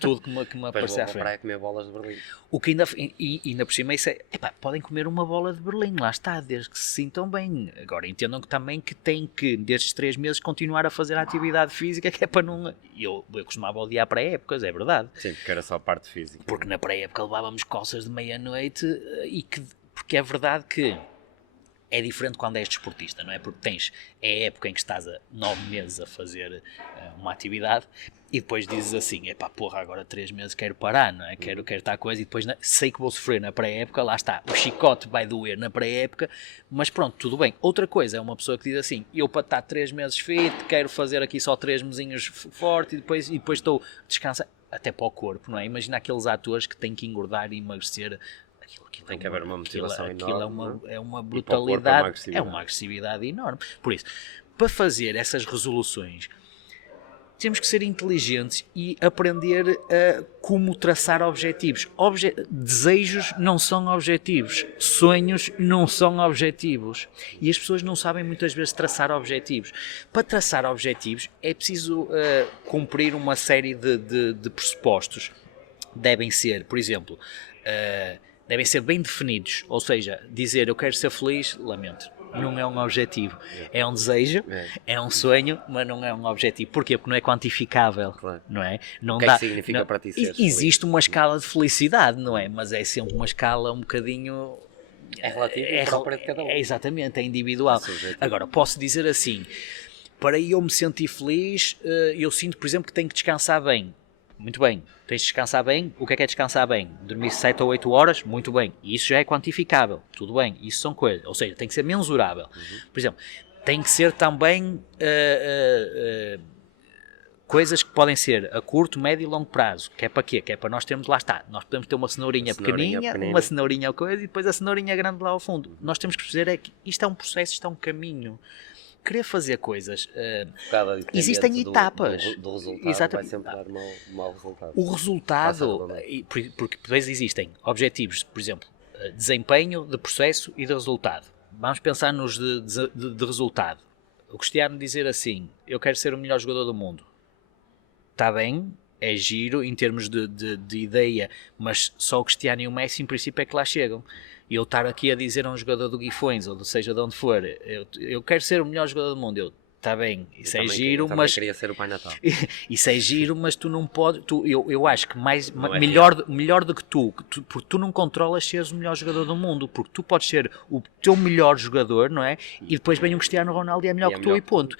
tudo que me Depois aparecer vou à à frente. praia comer bolas de Berlim. O que ainda por cima isso é, podem comer uma bola de Berlim, lá está, desde que se sintam bem. Agora entendam que também que têm que, destes 3 meses, continuar a fazer a atividade física, que é para não... Eu costumava odiar pré-épocas, é verdade. Sim, porque era só a parte física. Porque na pré-época levávamos coças de meia-noite porque é verdade que é diferente quando és desportista, não é? Porque tens a época em que estás a 9 meses a fazer uma atividade e depois dizes assim, porra, agora 3 meses quero parar, não é? Quero estar coisa e depois sei que vou sofrer na pré-época, lá está, o chicote vai doer na pré-época, mas pronto, tudo bem. Outra coisa é uma pessoa que diz assim, eu para estar 3 meses fit, quero fazer aqui só 3 mesinhos forte e depois estou a descansar, até para o corpo, não é? Imagina aqueles atores que têm que engordar e emagrecer. Aquilo Tem que haver uma motivação enorme. É uma E para o corpo brutalidade, é uma agressividade enorme. Por isso, para fazer essas resoluções, temos que ser inteligentes e aprender a como traçar objetivos. Desejos não são objetivos, sonhos não são objetivos. E as pessoas não sabem muitas vezes traçar objetivos. Para traçar objetivos é preciso cumprir uma série de pressupostos. Devem ser, por exemplo... devem ser bem definidos, ou seja, dizer eu quero ser feliz, lamento, não é um objetivo, é um desejo, é um sonho, mas não é um objetivo. Porquê? Porque não é quantificável, Claro. não é? Não O que é dá, que significa para ti seres existe uma escala de felicidade, não é? Mas é sempre uma escala um bocadinho... É relativo e própria de cada um. Exatamente, é individual. É subjetivo. Agora, posso dizer assim, para eu me sentir feliz, eu sinto, por exemplo, que tenho que descansar bem. Muito bem, tens de descansar bem. O que é descansar bem? Dormir 7 ou 8 horas? Muito bem, isso já é quantificável, tudo bem, isso são coisas, ou seja, tem que ser mensurável. Por exemplo, tem que ser também coisas que podem ser a curto, médio e longo prazo. Que é para quê? Que é para nós termos, lá está, nós podemos ter uma cenourinha pequenina, uma cenourinha coisa e depois a cenourinha grande lá ao fundo. Nós temos que perceber é que isto é um processo, isto é um caminho. Querer fazer coisas, existem etapas. Do resultado Exatamente. vai sempre dar mau resultado. O resultado, porque depois existem objetivos, por exemplo, desempenho, de processo e de resultado. Vamos pensar nos de resultado. O Cristiano dizer assim, eu quero ser o melhor jogador do mundo. Está bem, é giro em termos de ideia, mas só o Cristiano e o Messi em princípio é que lá chegam. E eu estar aqui a dizer a um jogador do Guifões, ou seja de onde for, eu quero ser o melhor jogador do mundo, está bem, isso é giro, mas... queria ser o Pai Natal. Isso é giro, mas tu não podes... Eu acho que melhor do que tu, porque tu não controlas seres o melhor jogador do mundo, porque tu podes ser o teu melhor jogador, não é? E depois vem um Cristiano Ronaldo e é melhor que tu e ponto.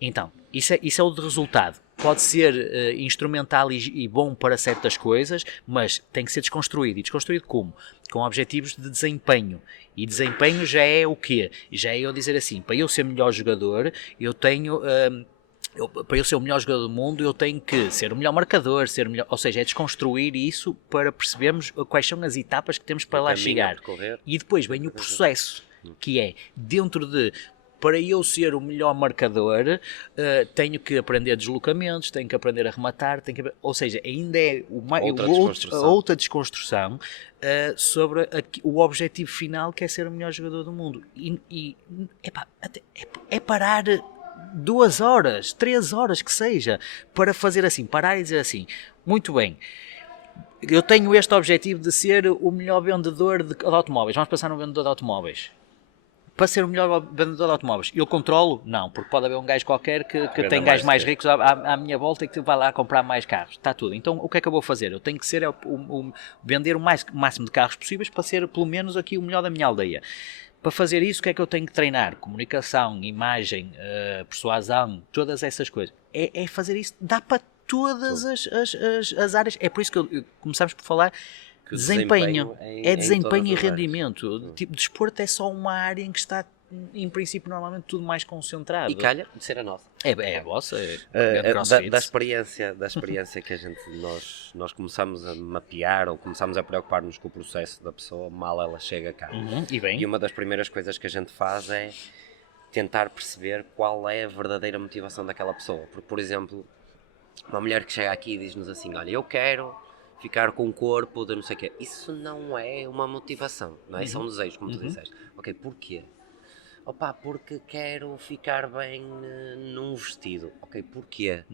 Então, isso é o de resultado. Pode ser instrumental e bom para certas coisas, mas tem que ser desconstruído. E desconstruído como? Com objetivos de desempenho. E desempenho já é o quê? Já é eu dizer assim, para eu ser melhor jogador, eu tenho... para eu ser o melhor jogador do mundo, eu tenho que ser o melhor marcador, ou seja, é desconstruir isso para percebermos quais são as etapas que temos para lá chegar. E depois vem o processo, que é dentro de... para eu ser o melhor marcador, tenho que aprender deslocamentos, tenho que aprender a rematar, ou seja, ainda é outra desconstrução sobre o objetivo final, que é ser o melhor jogador do mundo. E é parar 2 horas, 3 horas que seja, para fazer assim, parar e dizer assim, muito bem, eu tenho este objetivo de ser o melhor vendedor de automóveis, vamos passar no vendedor de automóveis. Para ser o melhor vendedor de automóveis, eu controlo? Não, porque pode haver um gajo qualquer que tem gajos mais ricos à minha volta e que vai lá comprar mais carros. Está tudo. Então, o que é que eu vou fazer? Eu tenho que ser vender o máximo de carros possíveis para ser, pelo menos, aqui o melhor da minha aldeia. Para fazer isso, o que é que eu tenho que treinar? Comunicação, imagem, persuasão, todas essas coisas. É fazer isso. Dá para todas as áreas. É por isso que começamos por falar que desempenho. É desempenho e rendimento. Tipo, desporto é só uma área em que está, em princípio, normalmente tudo mais concentrado. E calha de ser a nossa. É a vossa. Da experiência que nós começamos a mapear ou começamos a preocupar-nos com o processo da pessoa mal ela chega cá. E uma das primeiras coisas que a gente faz é tentar perceber qual é a verdadeira motivação daquela pessoa. Porque, por exemplo, uma mulher que chega aqui e diz-nos assim, olha, eu quero ficar com um corpo de não sei o quê. Isso não é uma motivação, não é? Isso é um desejo, como tu disseste. Ok, porquê? Opa, porque quero ficar bem num vestido. Ok, porquê?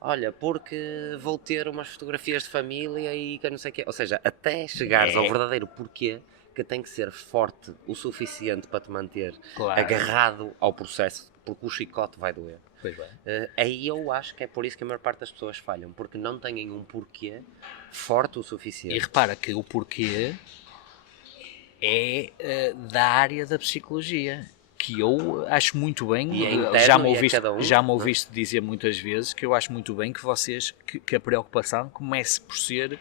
Olha, porque vou ter umas fotografias de família e que não sei o quê. Ou seja, até chegares ao verdadeiro porquê, que tem que ser forte o suficiente para te manter agarrado ao processo, porque o chicote vai doer. Pois bem. Aí eu acho que é por isso que a maior parte das pessoas falham, porque não têm um porquê forte o suficiente. E repara que o porquê é da área da psicologia, que eu acho muito bem, já me ouviste dizer muitas vezes que eu acho muito bem que a preocupação comece por ser,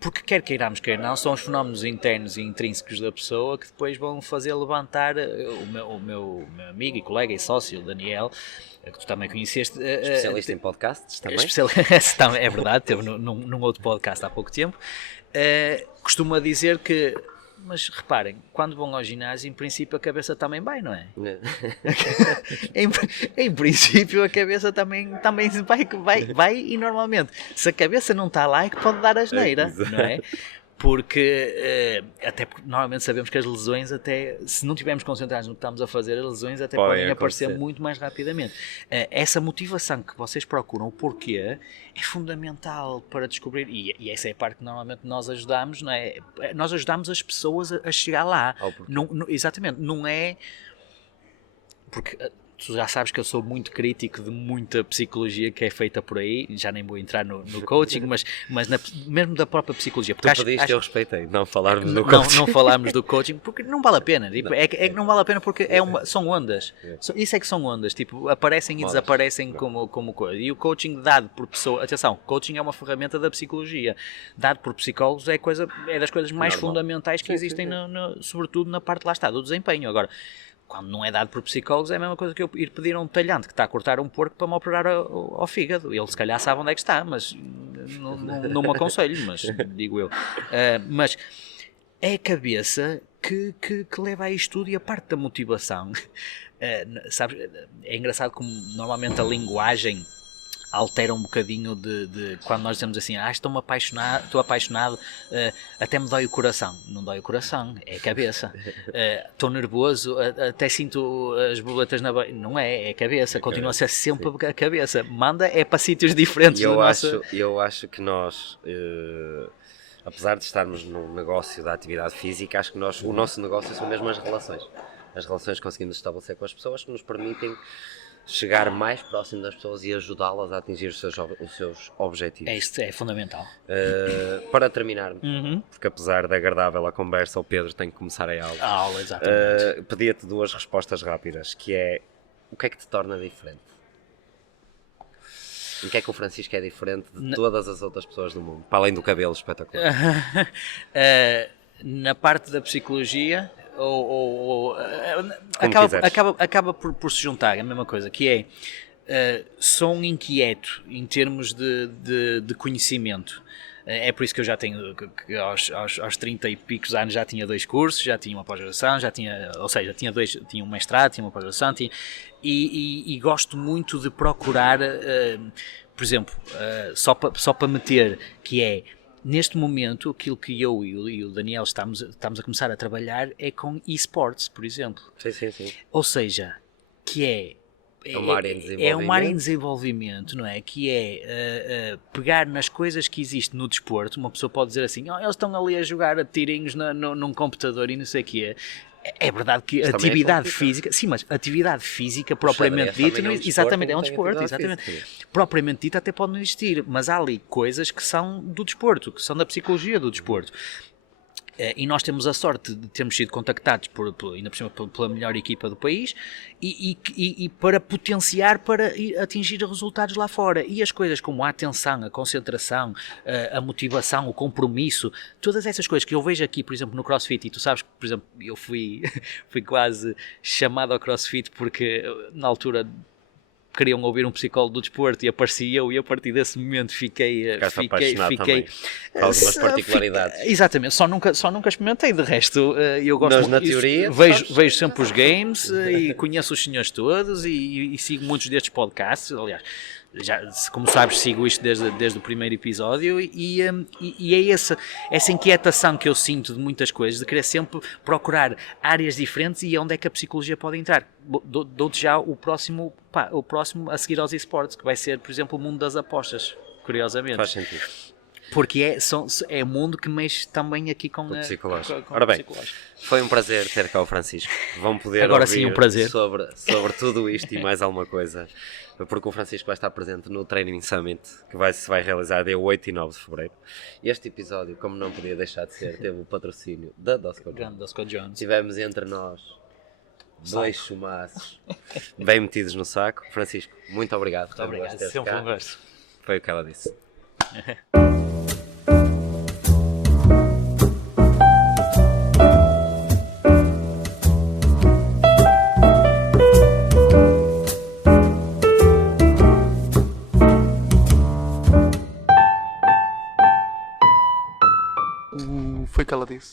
porque quer queiramos, quer não, são os fenómenos internos e intrínsecos da pessoa que depois vão fazer levantar o meu amigo e colega e sócio, Daniel, que tu também conheceste. Especialista em podcasts também. É verdade, teve num outro podcast há pouco tempo. Costuma dizer que, mas reparem, quando vão ao ginásio, em princípio a cabeça também vai, não é? em princípio a cabeça também vai e normalmente, se a cabeça não está lá é que pode dar asneira, não é? Porque, até porque normalmente sabemos que as lesões, até se não estivermos concentrados no que estamos a fazer, as lesões até podem aparecer muito mais rapidamente. Essa motivação que vocês procuram, o porquê, é fundamental para descobrir, e essa é a parte que normalmente nós ajudamos, não é? Nós ajudamos as pessoas a chegar lá. Exatamente, não é... Porque... Tu já sabes que eu sou muito crítico de muita psicologia que é feita por aí, já nem vou entrar no coaching, mas mesmo da própria psicologia. Porque eu respeitei, não falarmos do coaching. Não falarmos do coaching, porque não vale a pena. Tipo, é que não vale a pena porque são ondas. Isso é que são ondas, tipo, aparecem e desaparecem como coisa. E o coaching dado por pessoa... Atenção, coaching é uma ferramenta da psicologia. Dado por psicólogos é das coisas mais fundamentais que existem, sobretudo na parte, lá está, do desempenho. Agora, quando não é dado por psicólogos, é a mesma coisa que eu ir pedir a um talhante que está a cortar um porco para me operar ao fígado. Ele se calhar sabe onde é que está, mas não me aconselho, mas digo eu. Mas é a cabeça que leva a isto tudo, e a parte da motivação. Sabes, é engraçado como normalmente a linguagem altera um bocadinho de quando nós dizemos assim, estou apaixonado, até me dói o coração. Não dói o coração, é a cabeça. Estou nervoso, até sinto as borboletas na barriga. Não é a cabeça, continua a ser sempre a cabeça. Manda para sítios diferentes. Eu acho que nós, apesar de estarmos num negócio da atividade física, acho que o nosso negócio são mesmo as relações. As relações que conseguimos estabelecer com as pessoas, que nos permitem chegar mais próximo das pessoas e ajudá-las a atingir os seus objetivos. Isto é fundamental. Para terminarmos, porque apesar de agradável a conversa, o Pedro tem que começar a aula. A aula, exatamente. Pedia-te 2 respostas rápidas, que é, o que é que te torna diferente? Em que é que o Francisco é diferente de todas as outras pessoas do mundo, para além do cabelo espetacular? Na parte da psicologia... acaba por se juntar, a mesma coisa, que é sou um inquieto em termos de conhecimento, É por isso que eu já tenho, que aos 30 e picos anos já tinha 2 cursos, já tinha uma pós-graduação, ou seja, tinha um mestrado, tinha uma pós-graduação, e gosto muito de procurar, por exemplo, só para meter, que é, neste momento, aquilo que eu e o Daniel estamos a começar a trabalhar é com esports, por exemplo. Sim. Ou seja, que É uma área em desenvolvimento. É uma área em desenvolvimento, não é? Que é pegar nas coisas que existem no desporto. Uma pessoa pode dizer assim, eles estão ali a jogar a tirinhos num computador e não sei o quê. É verdade que Mas atividade física, sim, mas atividade física propriamente dita, exatamente, é um desporto, exatamente. Propriamente dita até pode não existir, mas há ali coisas que são do desporto, que são da psicologia do desporto. E nós temos a sorte de termos sido contactados ainda por cima pela melhor equipa do país e para potenciar, para atingir resultados lá fora. E as coisas como a atenção, a concentração, a motivação, o compromisso, todas essas coisas que eu vejo aqui, por exemplo, no CrossFit, e tu sabes que, por exemplo, eu fui quase chamado ao CrossFit porque na altura queriam ouvir um psicólogo do desporto e aparecia eu, e a partir desse momento fiquei algumas particularidades. Exatamente, só nunca experimentei, de resto eu gosto. Nós, na teoria, vejo sempre os games e conheço os senhores todos e sigo muitos destes podcasts, aliás, como sabes, sigo isto desde o primeiro episódio e é essa inquietação que eu sinto de muitas coisas, de querer sempre procurar áreas diferentes e onde é que a psicologia pode entrar. Dou-te já o próximo a seguir aos esportes, que vai ser, por exemplo, o mundo das apostas, curiosamente. Faz sentido. Porque é um mundo que mexe também aqui com o psicológico. Com Ora bem, psicológico. foi um prazer ter cá o Francisco. Vão poder agora ouvir sim, um prazer. sobre tudo isto e mais alguma coisa, porque o Francisco vai estar presente no Training Summit, que se vai realizar dia 8 e 9 de fevereiro. Este episódio, como não podia deixar de ser, teve o patrocínio da Dosco Jones. Tivemos entre nós 2 chumaços bem metidos no saco. Francisco, muito obrigado. Muito obrigado. Sempre um gosto. Foi o que ela disse.